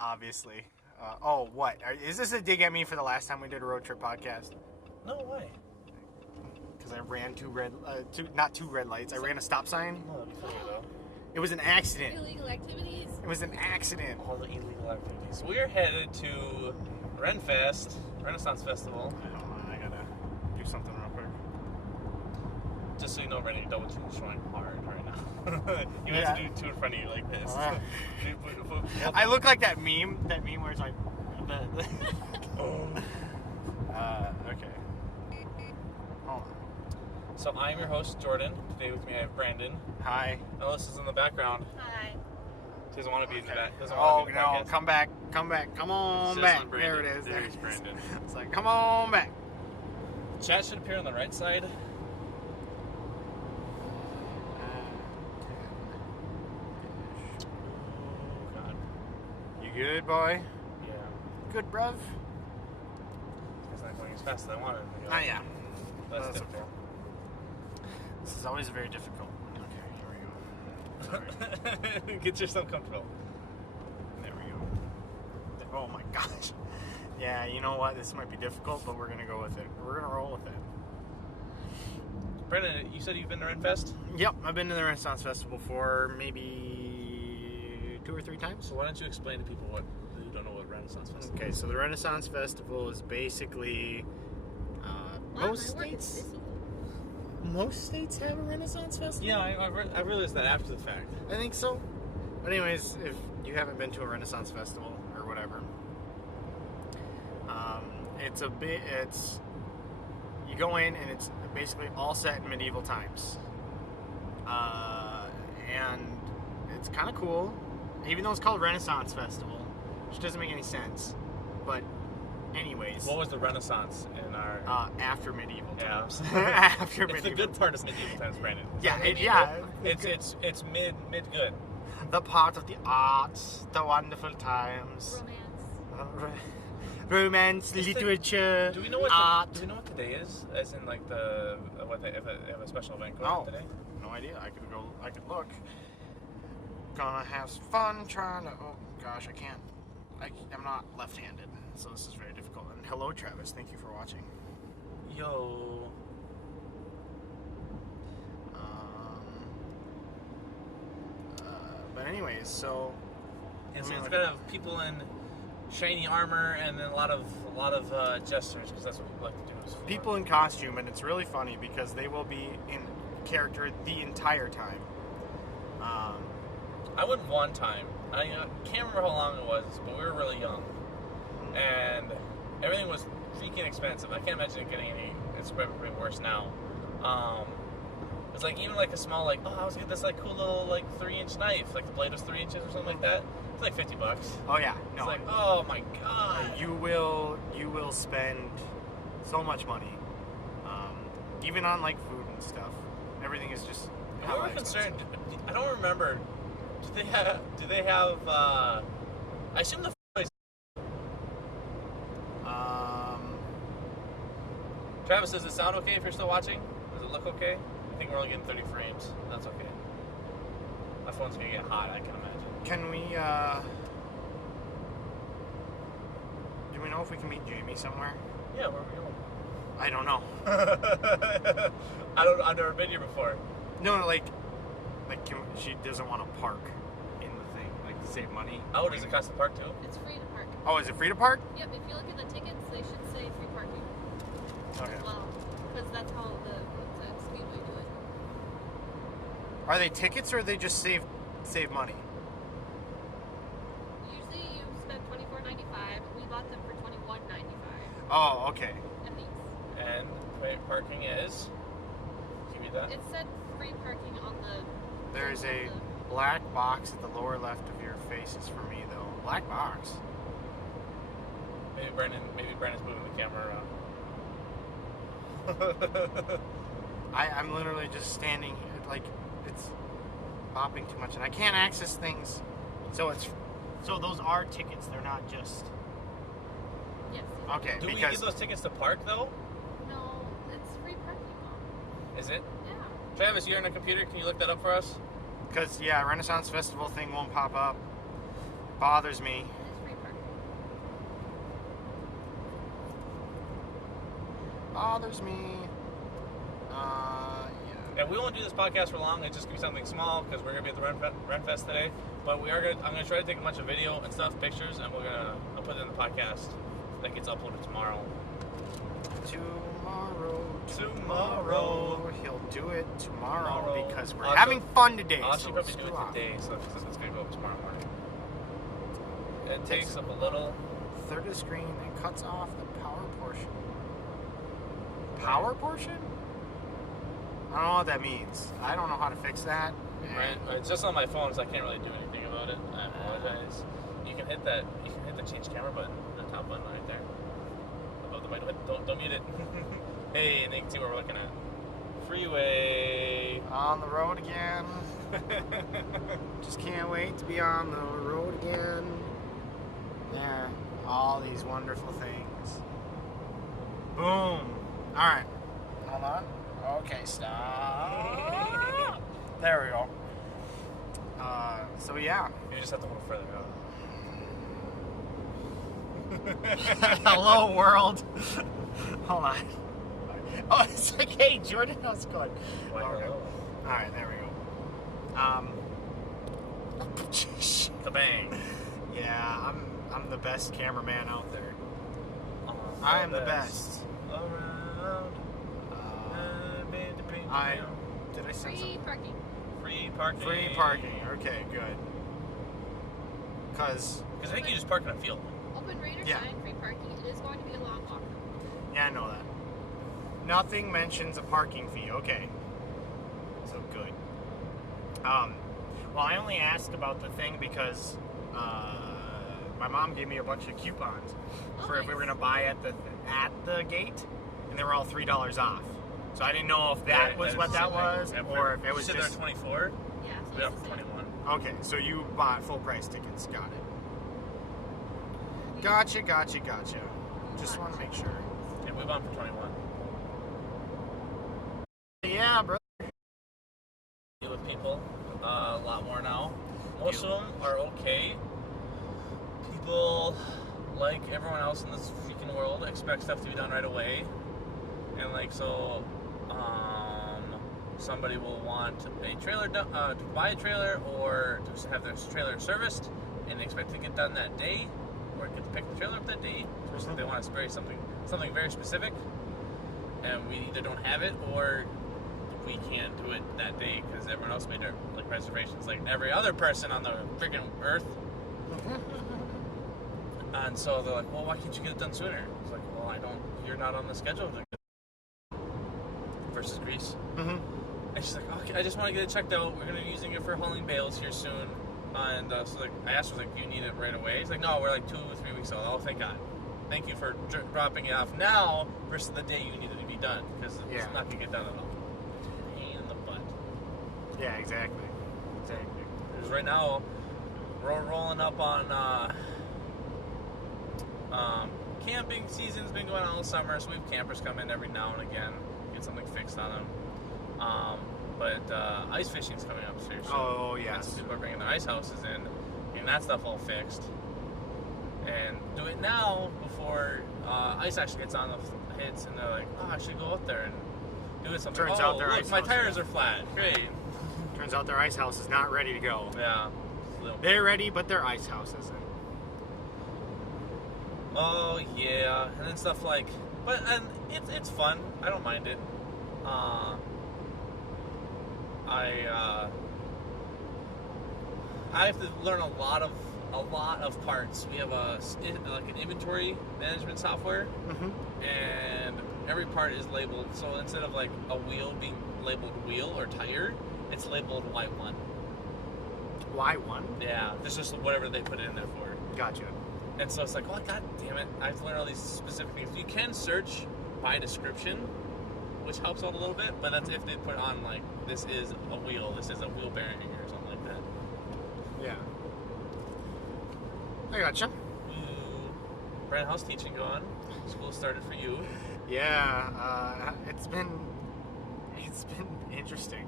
Obviously. Oh, what? Is this a dig at me for the last time we did a road trip podcast? No way. Because I ran not two red lights. I ran a stop sign. No, that'd be funny though. It was an accident. Illegal activities? It was an accident. All the illegal activities. We're headed to Ren Fest, Renaissance Festival. I gotta do something real quick. Just so you know, Ren, you're double trying hard right now. You have to do two in front of you like this. I look like that meme where it's like... okay. Hold on. So I'm your host, Jordan. Today with me I have Brandon. Hi. Melissa's in the background. Hi. She doesn't want to be in the back. Oh, no, come back. Come on back. There it is. There's Brandon. It's like, come on back. Chat should appear on the right side. Good, boy? Yeah. Good, bruv? It's not going as fast as I wanted. Yeah. That's difficult. Okay. This is always very difficult. Okay, here we go. Get yourself comfortable. There we go. Oh my gosh. Yeah, you know what? This might be difficult, but we're going to go with it. We're going to roll with it. Brendan, you said you've been to Ren Fest? Yep, I've been to the Renaissance Festival for maybe 2 or 3 times. So why don't you explain to people who don't know what Renaissance Festival is? Okay, so the Renaissance Festival is basically most states have a Renaissance Festival. Yeah, I realized that after the fact. I think so. But anyways, if you haven't been to a Renaissance Festival or whatever, it's you go in and it's basically all set in medieval times, and it's kind of cool. Even though it's called Renaissance Festival, which doesn't make any sense. But anyways. What was the Renaissance in our... after medieval times. Yeah. After medieval. It's the good part of medieval times, Brandon. Yeah, It's mid good. The part of the arts, the wonderful times. Romance, literature, do we know what art. Do we know what today is? As in like if they have a special event going on today? No idea. I could look. Gonna have some fun trying to... Oh, gosh, I can't. I'm not left-handed, so this is very difficult. And hello, Travis. Thank you for watching. Yo. But anyways, so... And so it's gonna have people in shiny armor and then a lot of gestures, because that's what we like to do. People in costume, and it's really funny because they will be in character the entire time. I went one time. I can't remember how long it was, but we were really young, and everything was freaking expensive. I can't imagine it getting it's probably worse now. It's like even like a small I was gonna get this like cool little 3-inch knife, like the blade was 3 inches or something like that. It's like $50. Oh yeah, no. It's like, oh my god. You will spend so much money, even on like food and stuff. Everything is just. We were concerned. I don't remember. Do they have? I assume the. Travis, does it sound okay if you're still watching? Does it look okay? I think we're only getting 30 frames. That's okay. My phone's gonna get hot, I can imagine. Can we, do we know if we can meet Jamie somewhere? Yeah, where are we going? I don't know. I've never been here before. No, she doesn't want to park in the thing, to save money. Oh, does it cost to park too? It's free to park. Oh, is it free to park? Yep, if you look at the tickets, they should say free parking. Okay. As well, because that's how the Speedway do it. Are they tickets or they just save money? Usually you spend $24.95 Oh, okay. And these. And parking is. Give me that. It said free parking on the. There's a black box at the lower left of your face is for me, though. Black box? Maybe Brandon's moving the camera around. I'm literally just standing, like, it's bopping too much, and I can't access things. So those are tickets, they're not just... Yes. Okay, Do we because... give those tickets to park, though? No, it's free parking. Is it? Yeah. Travis, you're on a computer. Can you look that up for us? Because, yeah, Renaissance Festival thing won't pop up. Bothers me. It is free parking. Bothers me. Yeah. And we won't do this podcast for long. It's just gonna be something small because we're gonna be at the Ren Fest today. But I'm gonna try to take a bunch of video and stuff, pictures, and I'll put it in the podcast that gets uploaded tomorrow. Tomorrow. He'll do it tomorrow because we're Also, having fun today. I'll so probably do screw it off. today, so it's gonna go up tomorrow morning. It takes up a little. Third of the screen and cuts off the power portion. Power portion? I don't know what that means. I don't know how to fix that. Right. It's just on my phone, so I can't really do anything about it. I apologize. You can hit the change camera button, the top button right there. Above the mic. Don't mute it. Hey, and you can see what we're looking at. Freeway. On the road again. Just can't wait to be on the road again. There. All these wonderful things. Boom. Alright. Hold on. Okay, stop. There we go. So yeah. You just have to move further out. Hello, world. Hold on. Oh, it's like, hey, Jordan, how's it going? Why Okay. hello? All right, there we go. Kabang. Yeah, I'm the best cameraman out there. I am the best. Around. Did I send Free something? parking. Free parking. Free parking. Okay, good. Because I think you just park in a field. Open radar Yeah. sign, free parking. It is going to be a long walk. yeah, I know that. Nothing mentions a parking fee. Okay. So good. Well, I only asked about the thing because my mom gave me a bunch of coupons for if we were gonna buy at the gate, and they were all $3 off. So I didn't know if that was what that was, or if it was you said just. they're 24. Yeah, so We it's have the same. 21. Okay, so you bought full price tickets. Got it. Gotcha. Just want to make sure. Yeah, we bought for 21. Yeah, bro. Deal with people a lot more now. Most of them are okay. People, like everyone else in this freaking world, expect stuff to be done right away. And like so, somebody will want a trailer to buy a trailer or to have their trailer serviced, and they expect to get done that day, or get to pick the trailer up that day. Especially if they want to spray something very specific, and we either don't have it or we can't do it that day because everyone else made their like reservations, like every other person on the freaking earth. And so they're like, well, why can't you get it done sooner? It's like, well, you're not on the schedule. Versus Greece. Mm-hmm. And she's like, okay, I just want to get it checked out. We're going to be using it for hauling bales here soon. And so like, I asked her, like, do you need it right away? He's like, no, we're like 2 or 3 weeks old. Oh, thank God. Thank you for dropping it off now versus the day you need it to be done. Because it's not going to get done at all. Pain in the butt. Yeah, exactly. Because right now, we're rolling up on camping season's been going on all summer, so we have campers come in every now and again, get something fixed on them. But ice fishing's coming up seriously. Oh, And yes. some people are bringing their ice houses in, getting that stuff all fixed. And do it now before ice actually gets on the hits, and they're like, oh, I should go out there and do it something. Turns oh, out their look, ice my house, tires yeah. are flat. Great. Turns out their ice house is not ready to go. Yeah. They're ready, but their ice house isn't. Oh yeah, and then stuff like, and it's fun. I don't mind it. I have to learn a lot of a lot of parts. We have like an inventory management software, and every part is labeled. So instead of like a wheel being labeled wheel or tire, it's labeled Y1. Y1? Yeah, this is whatever they put it in there for. Gotcha. And so it's like, oh, god damn it, I have to learn all these specific things. You can search by description, which helps out a little bit, but that's if they put on, like, this is a wheel, this is a wheel bearing, or something like that. Yeah. I gotcha. Brand, how's teaching going? School started for you. Yeah, it's been interesting.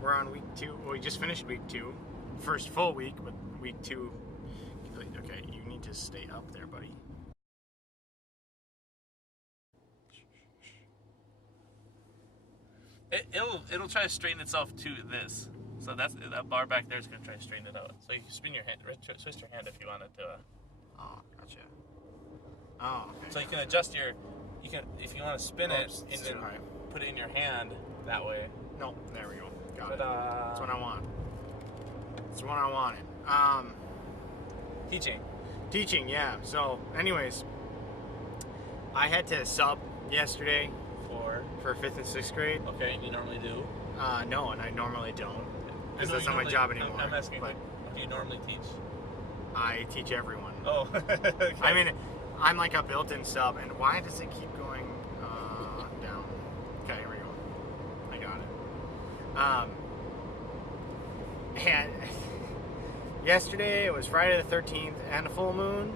We're on week 2. Well, we just finished week 2. First full week, but week 2. Okay, you need to stay up there, buddy. It'll try to straighten itself to this. So that bar back there is going to try to straighten it out. So you can spin your hand, twist your hand if you want it to. Oh, gotcha. Oh, okay. So you can adjust if you want to spin it and then high. put it in your hand that way. No, there we go. Got it. Ta-da. That's what I want. That's what I wanted. Teaching, yeah. So, anyways, I had to sub yesterday for 5th and 6th grade. Okay, and you normally do? No, and I normally don't. Because that's not my job anymore. I'm asking, but do you normally teach? I teach everyone. Oh, okay. I mean, I'm like a built-in sub, and why does it keep going down? Okay, here we go. I got it. And yesterday, it was Friday the 13th and a full moon,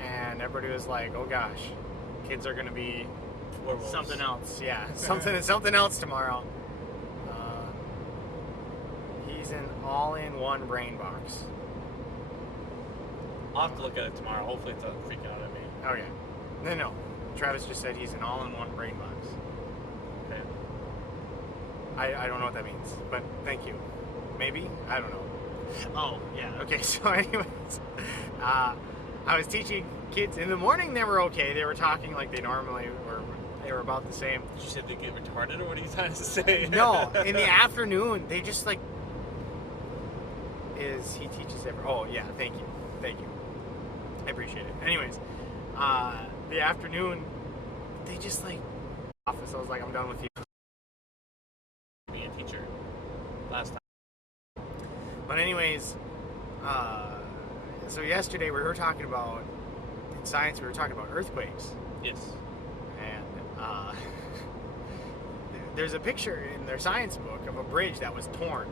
and everybody was like, oh gosh, kids are going to be Werewolves. something else. Yeah, something else tomorrow. He's an all-in-one brain box. I'll have to look at it tomorrow. Hopefully it's not freaking out at me. Oh yeah. No. Travis just said he's an all-in-one brain box. Okay. I don't know what that means, but thank you. Maybe? I don't know. Oh, yeah. Okay, so anyways, I was teaching kids. In the morning, they were okay. They were talking like they normally were. They were about the same. Did you say they get retarded, or what are you trying to say? No, in the afternoon, they just like... He teaches every... Oh, yeah, thank you. I appreciate it. Anyways, the afternoon, they just like... Office, I was like, I'm done with you. Being a teacher last time. But anyways, so yesterday we were talking about, in science, we were talking about earthquakes. Yes. And there's a picture in their science book of a bridge that was torn.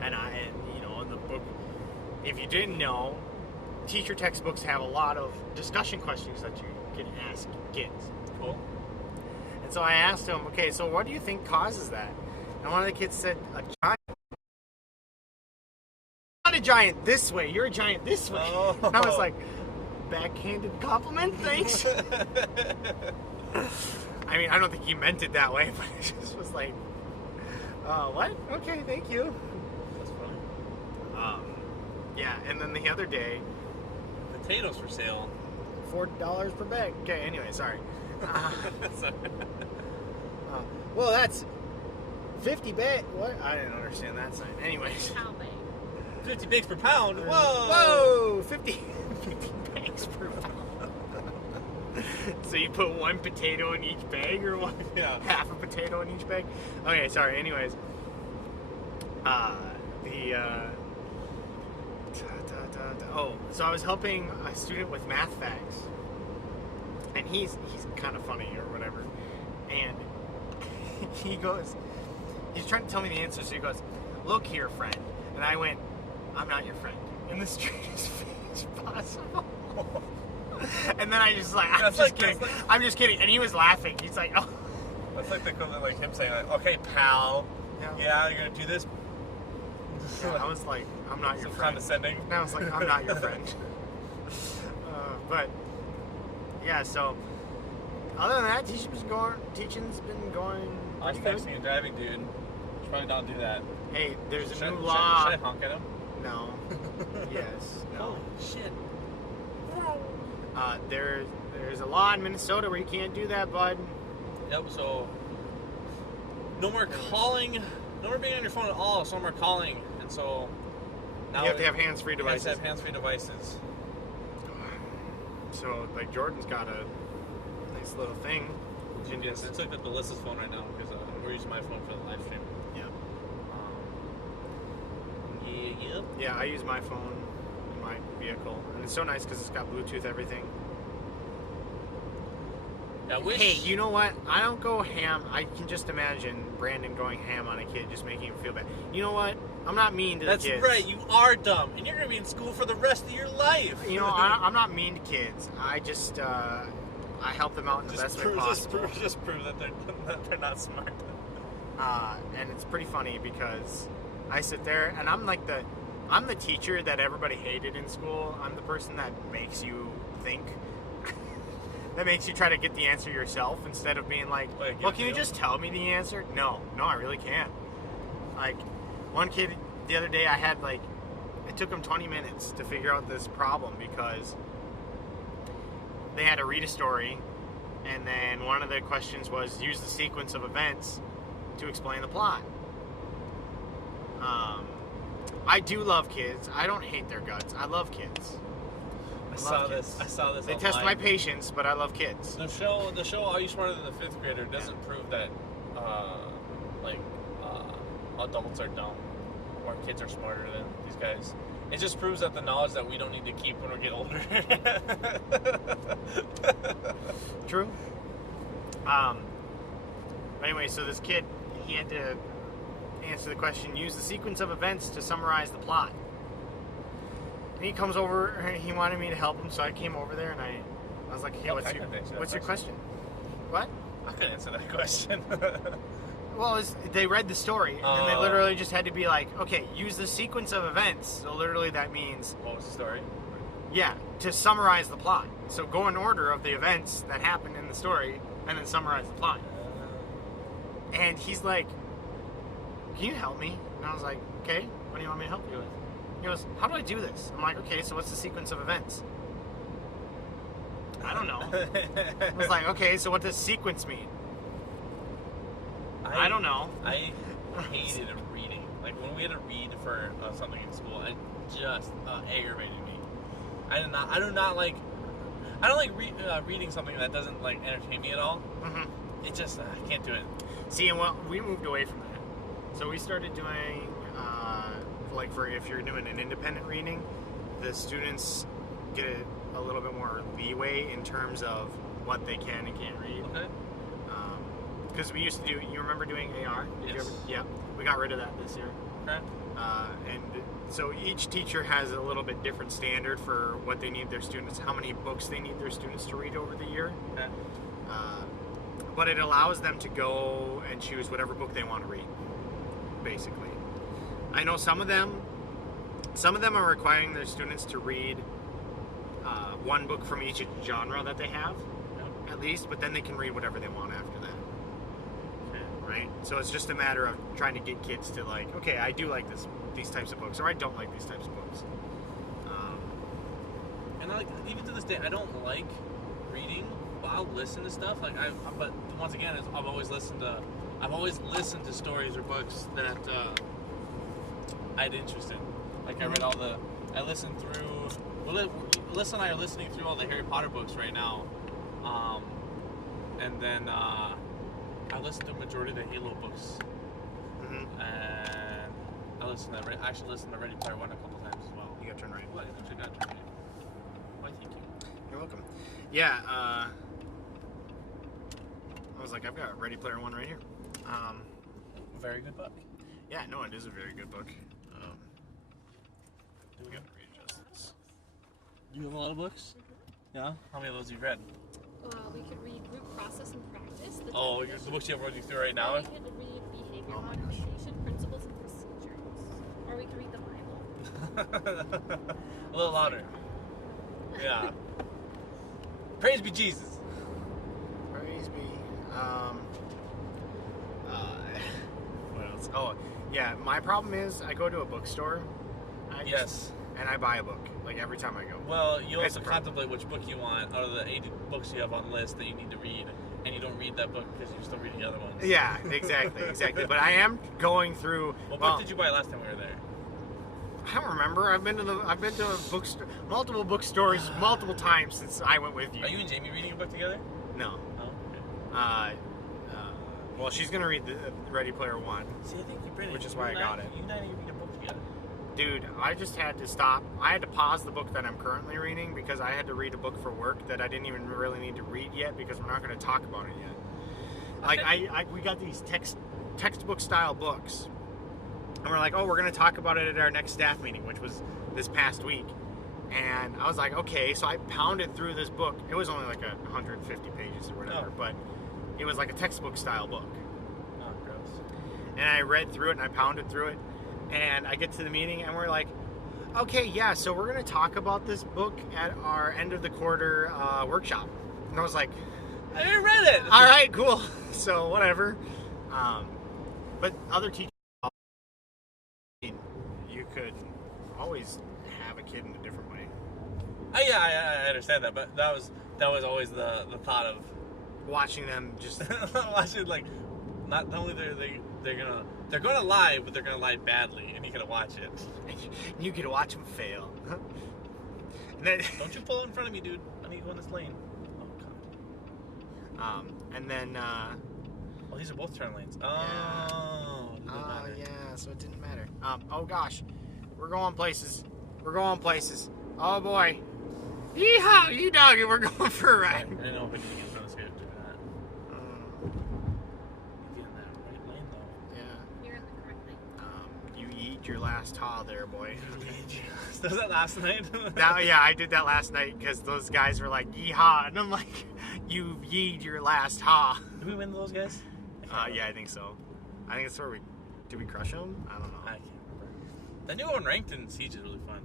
And you know, in the book, if you didn't know, teacher textbooks have a lot of discussion questions that you can ask kids. Cool. And so I asked them, okay, so what do you think causes that? And one of the kids said, a giant. Not a giant this way, you're a giant this way. Oh. And I was like, backhanded compliment, thanks. I mean, I don't think he meant it that way, but it just was like, what? Okay, thank you. That's funny. Yeah, and then the other day, Potatoes for sale. $4 per bag. Okay, anyway, sorry. Sorry. Well, that's 50 bag. What? I didn't understand that sign. Anyways. Cow bag. 50 bags per pound. Whoa! Whoa! 50 bags per pound. So you put one potato in each bag, or one? Yeah. Half a potato in each bag? Okay, sorry. Anyways. So I was helping a student with math facts. And he's kind of funny or whatever. And he's trying to tell me the answer, so he goes, look here, friend. And I went, I'm not your friend. In the strangest face possible. And then I just like, I'm just kidding. And he was laughing. He's like, oh. That's like the equivalent, like him saying, like, okay, pal. Yeah, you're gonna do this. Yeah, I was like, I'm not your friend. Condescending. And I was like, I'm not your friend. But yeah, so other than that, teaching's been going. I was texting and driving, dude. Should probably not do that. Hey, there's a new law. Should I honk at him? No. Yes. No. Holy shit. There's a law in Minnesota where you can't do that, bud. Yep. So no more calling. No more being on your phone at all. So no more calling. And so Now you have to have hands-free You devices. have to have hands-free devices. So, like, Jordan's got a nice little thing. You can Yes, just- it's like the Alyssa's phone right now because we're using my phone for the live stream. Yeah. Yep. Yeah, I use my phone in my vehicle, and it's so nice because it's got Bluetooth everything. I wish. Hey, you know what? I don't go ham. I can just imagine Brandon going ham on a kid, just making him feel bad. You know what? I'm not mean to That's the kids. right. You are dumb, and you're gonna be in school for the rest of your life. You know, I'm not mean to kids. I just I help them out in the best way possible. Just prove that they're not smart. And it's pretty funny because I sit there and I'm the teacher that everybody hated in school. I'm the person that makes you think. That makes you try to get the answer yourself instead of being like, well, can you just tell me the answer? No, I really can't. Like, one kid the other day, it took him 20 minutes to figure out this problem because they had to read a story, and then one of the questions was use the sequence of events to explain the plot. I do love kids. I don't hate their guts. I love kids. I saw this. They test my patience, but I love kids. The show Are You Smarter Than the Fifth Grader doesn't prove that adults are dumb or kids are smarter than these guys. It just proves that the knowledge that we don't need to keep when we get older. True. Anyway, so this kid, he had to answer the question, use the sequence of events to summarize the plot. And he comes over, and he wanted me to help him, so I came over there, and I was like, hey, what's your question? What? I couldn't answer that question. Well, they read the story, and then they literally just had to be like, okay, use the sequence of events. So literally that means... What was the story? Yeah, to summarize the plot. So go in order of the events that happened in the story, and then summarize the plot. And he's like, can you help me? And I was like, okay, what do you want me to help you with? He goes, how do I do this? I'm like, okay, so what's the sequence of events? I don't know. I was like, okay, so what does sequence mean? I don't know. I hated reading. Like, when we had to read for something in school, it just aggravated me. I don't like reading something that doesn't, like, entertain me at all. Mm-hmm. It just, I can't do it. See, and well, we moved away from that. So we started doing, if you're doing an independent reading, the students get a little bit more leeway in terms of what they can and can't read. Okay. Because we used to do, you remember doing AR? Yes. Yeah. We got rid of that this year. Okay. And so each teacher has a little bit different standard for what they need their students, how many books they need their students to read over the year. Okay. But it allows them to go and choose whatever book they want to read, basically. I know some of them are requiring their students to read one book from each genre that they have, at least, but then they can read whatever they want after that. Right? So it's just a matter of trying to get kids to like, okay, I do like these types of books, or I don't like these types of books. And even to this day, I don't like reading, but I'll listen to stuff. But once again, I've always listened to stories or books that I had interest in. Like I read Alyssa and I are listening through all the Harry Potter books right now, and then I listened to the majority of the Halo books, and I actually listened to Ready Player One a couple times as well. You got to turn right. What? You got to turn right. Why, thank you. You're welcome. Yeah, I was like, I've got Ready Player One right here. Very good book. Yeah, no, it is a very good book. We got to readjust this. You have a lot of books? Yeah? How many of those have you read? We could read Root Process and Practice. The books you have running through right now? We could read Behavior Modification, Principles and Procedures. Or we could read the Bible. A little louder. Yeah. Praise be Jesus. Praise be. What else? Oh, yeah. My problem is I go to a bookstore. Yes. And I buy a book like every time I go. Well, you also contemplate which book you want out of the 80 books you have on the list that you need to read, and you don't read that book because you're still reading the other ones. Yeah, exactly. But I am going through. What book did you buy last time we were there? I don't remember. I've been to multiple bookstores multiple times since I went with you. Are you and Jamie reading a book together? No. Oh, okay. Well, she's gonna read the Ready Player One. See, I think you Brandon, Which is why I got it. You and I need to read a book together. Dude, I just had to stop. I had to pause the book that I'm currently reading because I had to read a book for work that I didn't even really need to read yet because we're not going to talk about it yet. Like, we got these textbook style books. And we're like, oh, we're going to talk about it at our next staff meeting, which was this past week. And I was like, okay, so I pounded through this book. It was only like 150 pages or whatever, but it was like a textbook style book. Oh, gross. And I read through it and I pounded through it. And I get to the meeting and we're like, okay, yeah, so we're going to talk about this book at our end of the quarter workshop. And I was like, I didn't read it. all right, cool. So whatever. But other teachers, you could always have a kid in a different way. I understand that, but that was always the thought of Watching them just... watching, like, not only they're gonna lie, but they're gonna lie badly, and you gotta watch it. You could watch them fail. And then, Don't you pull in front of me, dude. I need to go in this lane. Oh, God. and then... Oh, these are both turn lanes. Oh, Yeah. it doesn't matter. Yeah, so it didn't matter. Oh gosh, we're going places. Oh boy. Yeehaw, you doggy, we're going for a ride. I didn't know if we need to get in front of this guy to do that. Get in that right lane, though. Yeah. You're in the correct lane. You eat your last haw there, boy. Was that last night? Yeah, I did that last night because those guys were like, yeehaw, and I'm like, you yeed your last haw. Did we win those guys? Yeah, I think so. I think it's where did we crush them? I don't know. I can't remember. The new one ranked in Siege is really fun.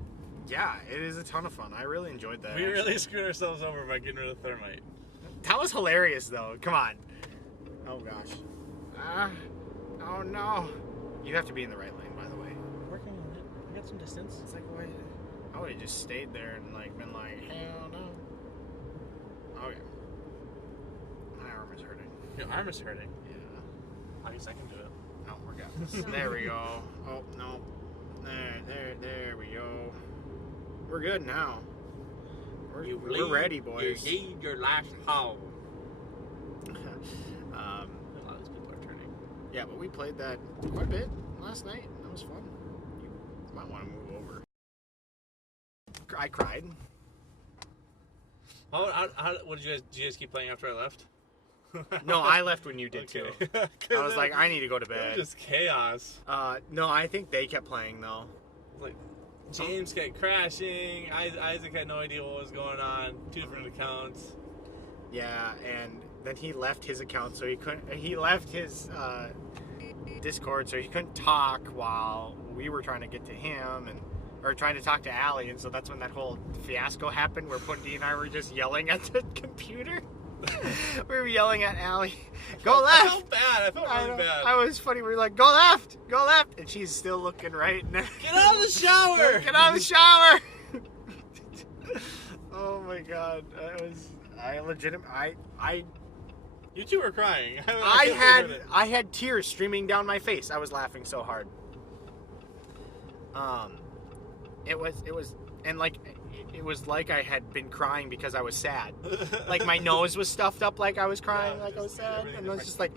Yeah, it is a ton of fun. I really enjoyed that. We really screwed ourselves over by getting rid of Thermite. That was hilarious, though. Come on. Oh, gosh. Oh, no. You have to be in the right lane, by the way. Working on it. We got some distance. It's like, wait. I would have just stayed there and, like, been like, hell no. Okay. My arm is hurting. Your arm is hurting. Yeah. I guess I can do it. No, we're good. There we go. Oh, no. There we go. We're good now. We're ready, boys. You need your last haul. A lot of these people are turning. Yeah, but we played that quite a bit last night. That was fun. You might want to move over. I cried. What did you guys keep playing after I left? No, I left when you did too. Okay. I was like, I need to go to It was bed. just chaos. No, I think they kept playing though. Like, James kept crashing. Isaac had no idea what was going on. 2 different accounts. Yeah, and then he left his account, so he couldn't. He left his Discord, so he couldn't talk while we were trying to get to him or trying to talk to Allie, and so that's when that whole fiasco happened, where Pundy and I were just yelling at the computer. We were yelling at Allie, "Go left!" I felt bad. I felt really bad. I was funny. We were like, "Go left! Go left!" And she's still looking right. Get out of the shower! Get out of the shower! Oh my god! You two were crying. I had tears streaming down my face. I was laughing so hard. It was like I had been crying because I was sad. Like my nose was stuffed up like I was crying, Yeah, like I was sad, and it was just like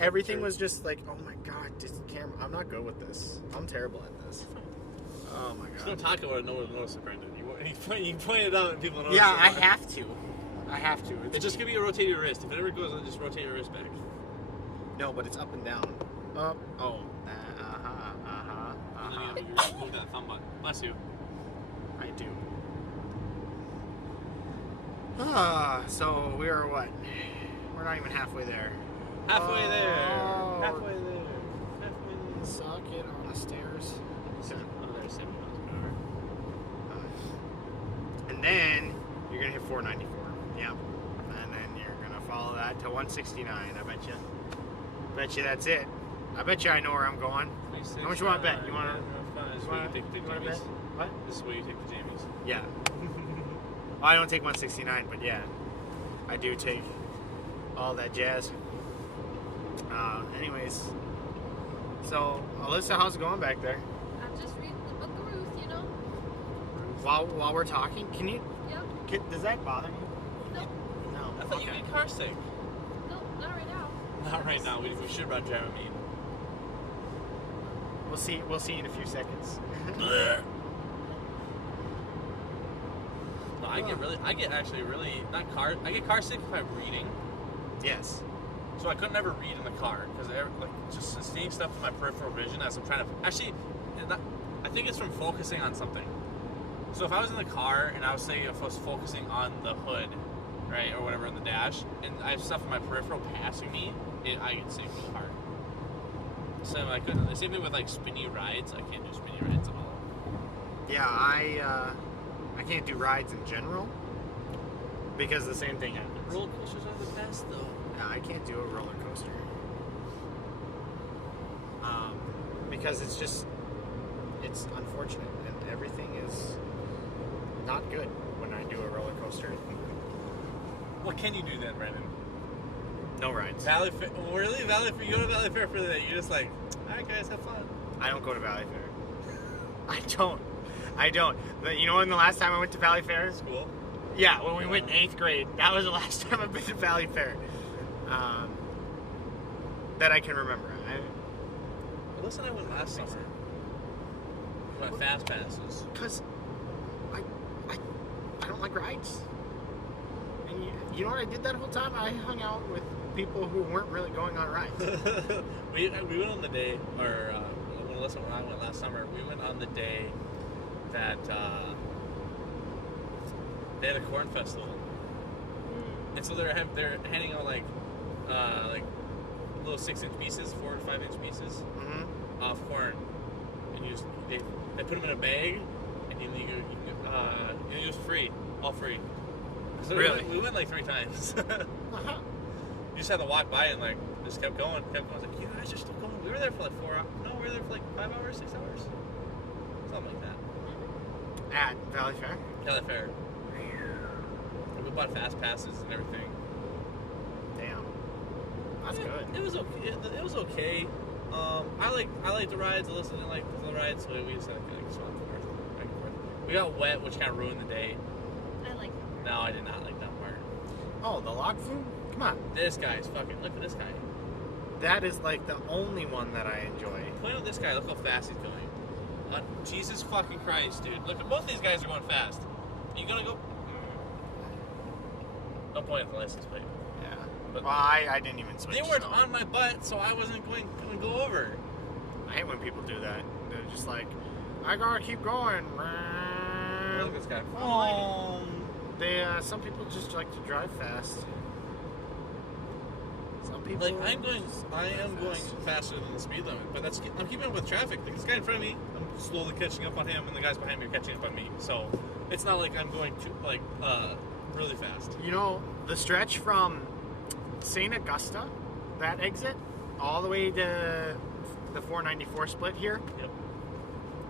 everything was just like, oh my god, this camera. I'm not good with this. I'm terrible at this. Oh my Just don't god. talk about it. No one knows it, Brendan. You point it out and people know. Yeah, I have to. It's just gonna be a rotate your wrist. If it ever goes, I'll just rotate your wrist back. No, but it's up and down. Up. Oh. And then you have to move that thumb button. Bless you. I do. So we are what? We're not even halfway there. Halfway there. Oh. Halfway there. Halfway there. Suck it on the stairs. Oh, there's 7 miles per hour. And then you're gonna hit 494. Yep. And then you're gonna follow that to 169. I bet you. Bet you that's it. I bet you I know where I'm going. How much you want to bet? You want to? This is where you take the Jamies. What? This is where you take the Jamies. Yeah. Well, I don't take 169, but yeah, I do take all that jazz. Anyways, so Alyssa, how's it going back there? I'm just reading the book of Ruth, While we're talking, can you? Yep. Does that bother you? No. No. I thought you get car sick. No, not right now. Not right now. We should run Dramamine. We'll see in a few seconds. No, I get actually really I get car sick if I'm reading. Yes. So I couldn't ever read in the car because just seeing stuff in my peripheral vision as I'm trying to I think it's from focusing on something. So if I was in the car and if I was focusing on the hood, right, or whatever in the dash, and I have stuff in my peripheral passing me, I get sick really hard. So I couldn't. The same thing with like spinny rides. I can't do spinny rides at all. Yeah, I can't do rides in general because the same thing happens. Roller coasters are the best though. Yeah, I can't do a roller coaster. Because it's unfortunate and everything is not good when I do a roller coaster. What can you do then, Brandon? No rides. Valley Fair. Really? Valley Fair? You go to Valley Fair for the day. You're just like, alright guys, have fun. I don't go to Valley Fair. I don't. But you know when the last time I went to Valley Fair? School? Yeah, when we went in 8th grade. That was the last time I've been to Valley Fair. That I can remember. Alyssa and I went last summer. We went fast passes. Because I don't like rides. And you know what I did that whole time? I hung out with people who weren't really going on rides. we went on the day, or when Alyssa and I went last summer, we went on the day that they had a corn festival. And so they're handing out like little 6-inch pieces, 4 to 5-inch pieces of corn, and they put them in a bag, and you use free, all free. So really? We went like 3 times. Uh-huh. You just had to walk by and like just kept going. I was like, you guys are still going. We were there for like 4 hours. No, we were there for like 5 hours, 6 hours, something like that. At Valley Fair? Valley Fair. We bought fast passes and everything. Damn. That's good. It was okay. It was okay. I like the rides. Alyssa didn't like the rides, so we just had to like swap back and forth. We got wet, which kind of ruined the day. I like that. No, I did not like that part. Oh, the log flume? Come on. This guy's fucking. Look at this guy. That is like the only one that I enjoy. Point at this guy. Look how fast he's going. Jesus fucking Christ, dude. Look, both these guys are going fast. Are you gonna go? No point at the license plate. Yeah. But Well, I didn't even switch. they weren't so. on my butt, so I wasn't going to go over. I hate when people do that. They're just like, I gotta keep going. Look at this guy. Some people just like to drive fast. Some people Like I am going faster than the speed limit, but I'm keeping up with traffic. Like, this guy in front of me, I'm slowly catching up on him, and the guys behind me are catching up on me. So it's not like I'm going really fast. You know, the stretch from St. Augusta, that exit, all the way to the 494 split here, Yep.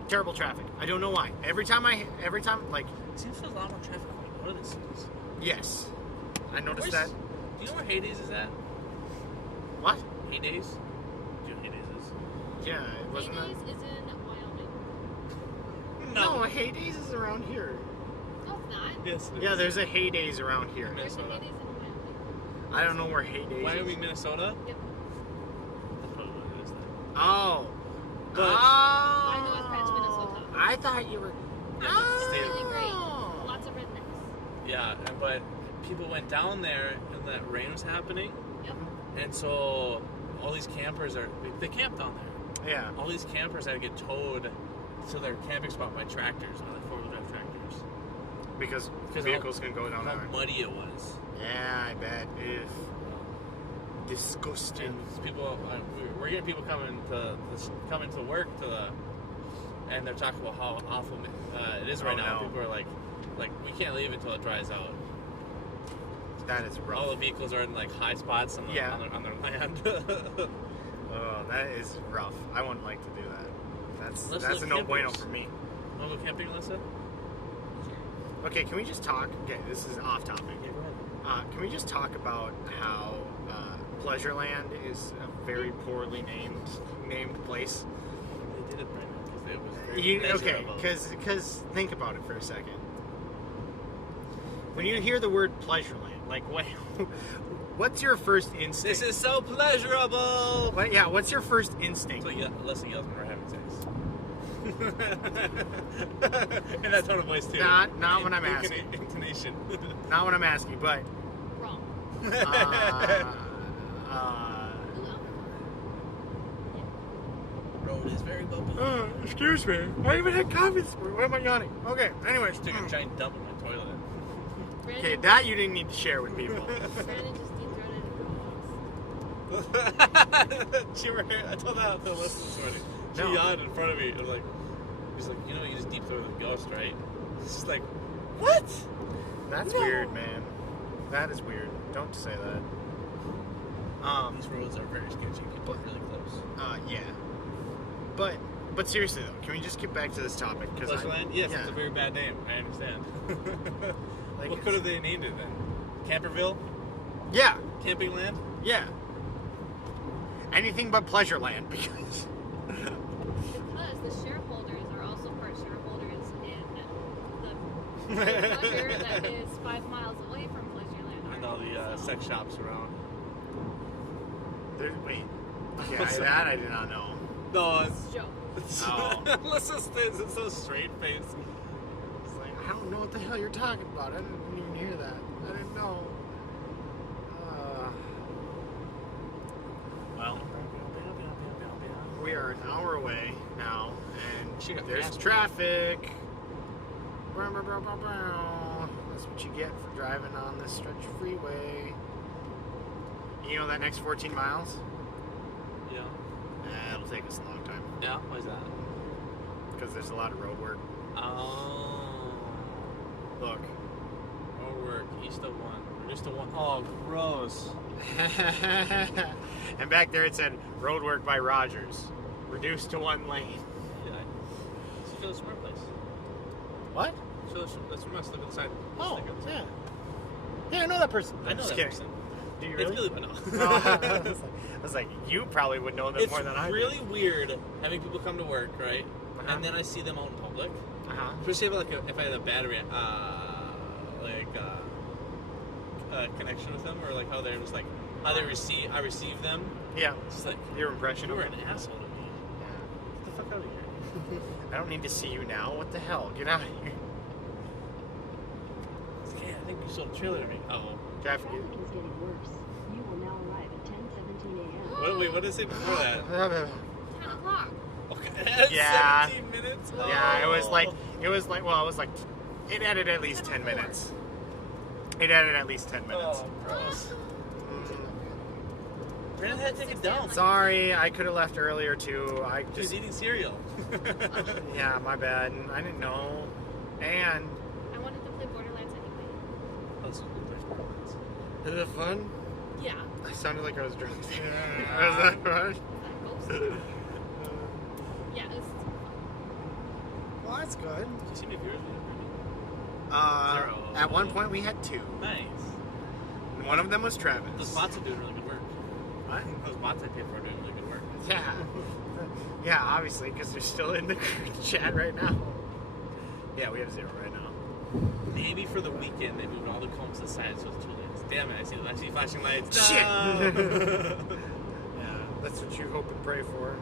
terrible traffic. I don't know why. Every time, like, It seems there's a lot more traffic when we go to the cities. yes, I noticed Where's- that. Do you know where Heydays is at? What? Heydays? Do you know what Heydays is? Yeah, it wasn't Hades that. is in Wyoming. No, Heydays is around here. No, it's not. Yes. it Yeah, is. there's a Heydays around here. There's a Minnesota. Hades in Wyoming. I don't know where Heydays is. Wyoming, Minnesota? Yep. That's probably what it is then. Oh. But- I know it's French, Minnesota. I thought you were. Yeah, it's It's state- really great. Oh. Lots of rednecks. Yeah, but people went down there and that rain was happening, Yep. and so all these campers they camped down there. Yeah. All these campers had to get towed to their camping spot by tractors, by like 4-wheel drive tractors. Because Because vehicles can go down How there. muddy it was. Yeah, I bet. If disgusting. And people, we're getting people coming to work and they're talking about how awful it is right Oh, now. no. People are like we can't leave until it dries out. That is rough. All the vehicles are in like high spots on, Yeah. on their land. Oh, that is rough. I wouldn't like to do that. Let's That's a look no bueno campers. for me. Want to go camping, Alyssa? Okay, can we just talk? Okay, this is off topic. Yeah, go ahead. Can we just talk about how Pleasureland is a very poorly named place? They did it, Brandon, because it was very Okay, pleasurable. because think about it for a second. When you hear the word Pleasureland, like what's your first instinct? This is so pleasurable. What's your first instinct? So Leslie yells when we're having sex. In that tone of voice too. Not when I'm asking. Intonation. Not what I'm asking, but Wrong. Road is very bumpy. Excuse me. I even had coffee this morning. Why am I yawning? Okay, anyways. Took a giant dump in my toilet. Okay, that you didn't need to share with people. Brandon just deep throated I told that to Leslie this morning. She No. yawned in front of me. I was like, he's like, you know, you just deep throated a ghost, right? It's just like, what? That's No. weird, man. That is weird. Don't say that. These roads are very sketchy. People are really close. Yeah. But seriously though, can we just get back to this topic? Pleasureland? Yes, yeah. it's a very bad name. I understand. Like what could have they named it then? Camperville? Yeah, Camping land? yeah. Anything but Pleasureland because because the shareholders are also part shareholders in the pleasure that is 5 miles away from Pleasureland. And all the sex shops around. wait. Yeah, that I did not know. No, It's a joke. Oh. Listen, it's so straight faced. It's like I don't know what the hell you're talking about. I didn't even hear that. I didn't know. Well, we are an hour away now, and She got there's fast. traffic. That's what you get for driving on this stretch of freeway. You know that next 14 miles? Yeah. It'll take us a long time Yeah? Why is that? because there's a lot of road work. Oh. Look. Road work. East of 1. Reduced to 1. Oh, gross. And back there it said road work by Rogers, reduced to 1 lane. Yeah. Let's go to the smart place. What? So let's look at the side. Oh, yeah. Yeah, I know that person. I I'm know just that kidding. person. Do you It's really? really No, I was like, you probably would know them It's more than I really weird having people come to work, right? Uh-huh. And then I see them out in public. do. Uh-huh. Especially if I had a battery, connection with them, or like how they're just like how I receive them. Yeah, It's just like your impression you of were it. an asshole to me. Get the fuck out of here. I don't need to see you now. What the hell? Get out of here. Okay, I think you sold a trailer to me. Oh. Traffic. Traffic is getting worse. You will now arrive at 10:17 a.m. Wait, what did it say before that? 10 o'clock. Okay. Yeah. 17 minutes? Yeah, it was like, Oh. it added at least 10 minutes. It added at least 10 minutes. Oh, gross. Mm, Brandon had to take it down. sorry, I could have left earlier too. I He's just, eating cereal. yeah, my bad. I didn't know. And, I wanted to play Borderlands anyway. That's what the is it fun? Yeah. I sounded like I was drunk. Yeah. Was that fun? Ghost. Yeah, it's Well, that's good. Did you see my viewers? Zero. At one point we had 2. Nice. And one of them was Travis. Those bots are doing really good work. What? Those bots I pay for are doing really good work. Yeah. Yeah, obviously, because they're still in the chat right now. Yeah, we have 0 right now. Maybe for the weekend they moved all the combs to the side so it's 2 lanes. Damn it, I see flashing lights. Shit! No! Yeah, that's what you hope and pray for.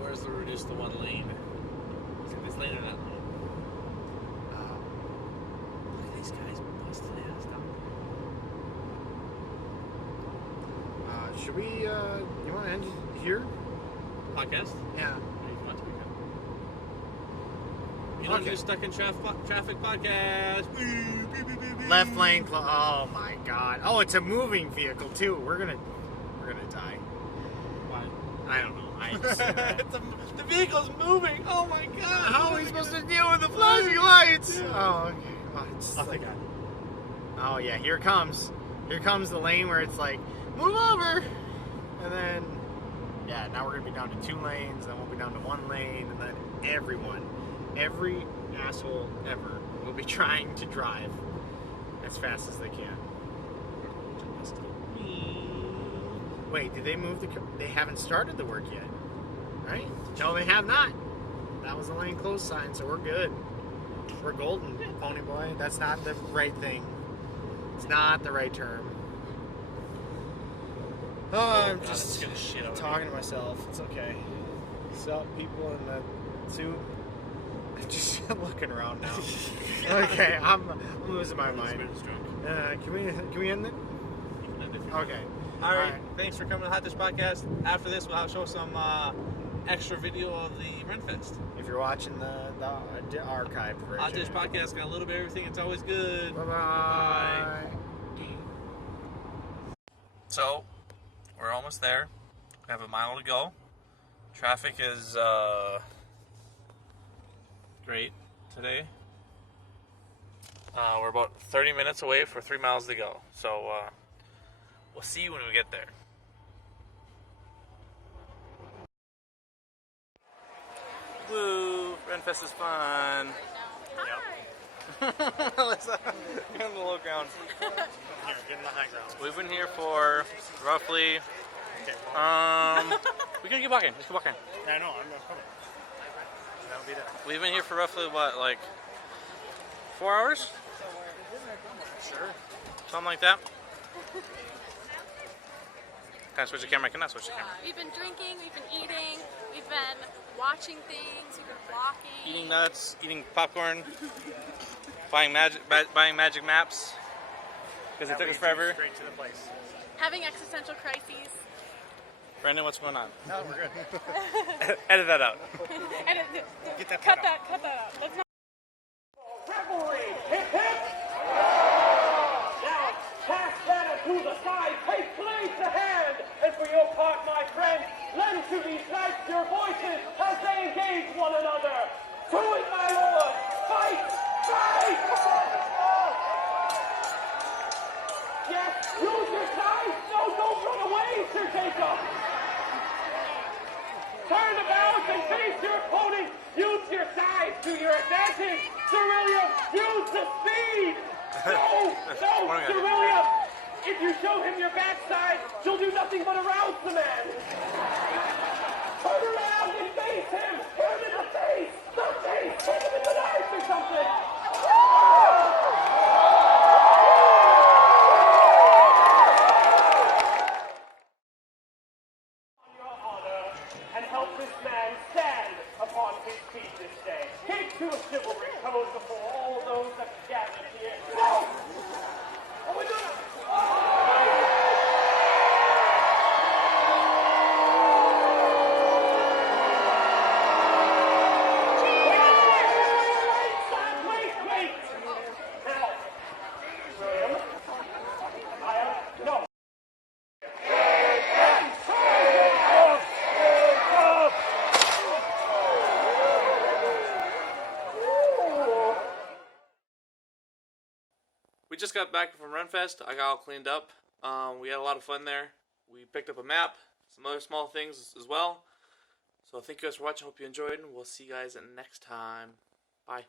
Where's the reduced to 1 lane? Is it this lane or that lane? Look at these guys busting ass down. Should we, you want to end here? Podcast? Yeah. You know, Okay. you're stuck in traffic podcast. Left lane, oh my god. Oh, it's a moving vehicle too. We're gonna die. Why? I don't know. I just said that. The vehicle's moving. Oh my god. How are we supposed to deal with the flashing lights? Yeah. Oh, okay. Oh, it's just Oh, like, thank God. oh yeah, here it comes. Here comes the lane where it's like, move over! And then, yeah, now we're gonna be down to 2 lanes, then we'll be down to 1 lane, and then every asshole ever will be trying to drive as fast as they can. Wait, did they move the? They haven't started the work yet, right? No, they have not. That was the lane closed sign, so we're good. We're golden, pony boy. That's not the right thing. It's not the right term. Oh, I'm God, just it's gonna shit out of talking to myself. It's okay. Sup, people in the suit? I'm just looking around now. Okay, I'm losing my mind. Can we end it? Okay. All right. Thanks for coming to the Hot Dish Podcast. After this, we'll show some extra video of the Ren Fest. If you're watching the archived version. Hot Dish Podcast got a little bit of everything. It's always good. Bye-bye. So, we're almost there. We have a mile to go. Traffic is great today. We're about 30 minutes away for 3 miles to go. So, we'll see you when we get there. Woo! Ren Fest is fun. Let's get on the low ground. Here, get in the high ground. We've been here for roughly. We can keep walking. Let's keep walking. I know, I'm coming. That'll be there. We've been here for roughly what, like 4 hours? Sure. Something like that. Can I switch the camera? Can I switch the camera? We've been drinking, we've been eating, we've been watching things, we've been walking. Eating nuts, eating popcorn, buying magic maps because it took us forever. Straight to the place. Having existential crises. Brandon, what's going on? No, we're good. Edit that out. Get that cut out. that out. Let's not. Revelry, hip hip! Now, cast that to the side, take place ahead! And for your part, my friend, lend to these knights your voices as they engage one another! To it, my lord! Fight! Fight! Yes, use your sides! No, don't run away, Sir Jacob! Turn about and face your opponent! Use your sides to your advantage! Sir William, use the speed! No! No, Sir William! If you show him your backside, you'll do nothing but arouse the man! Turn around and face him! Hit him in the face! The face! Hit him in the knife or something! On your honor, and help this man stand upon his feet this day. Keep to a chivalry code before all those that gather here. No! Oh, we're doing it! Wait! Now, William, no. We just got back from Ren Fest. I got all cleaned up. We had a lot of fun there. We picked up a map, some other small things as well. So thank you guys for watching. Hope you enjoyed, and we'll see you guys next time. Bye.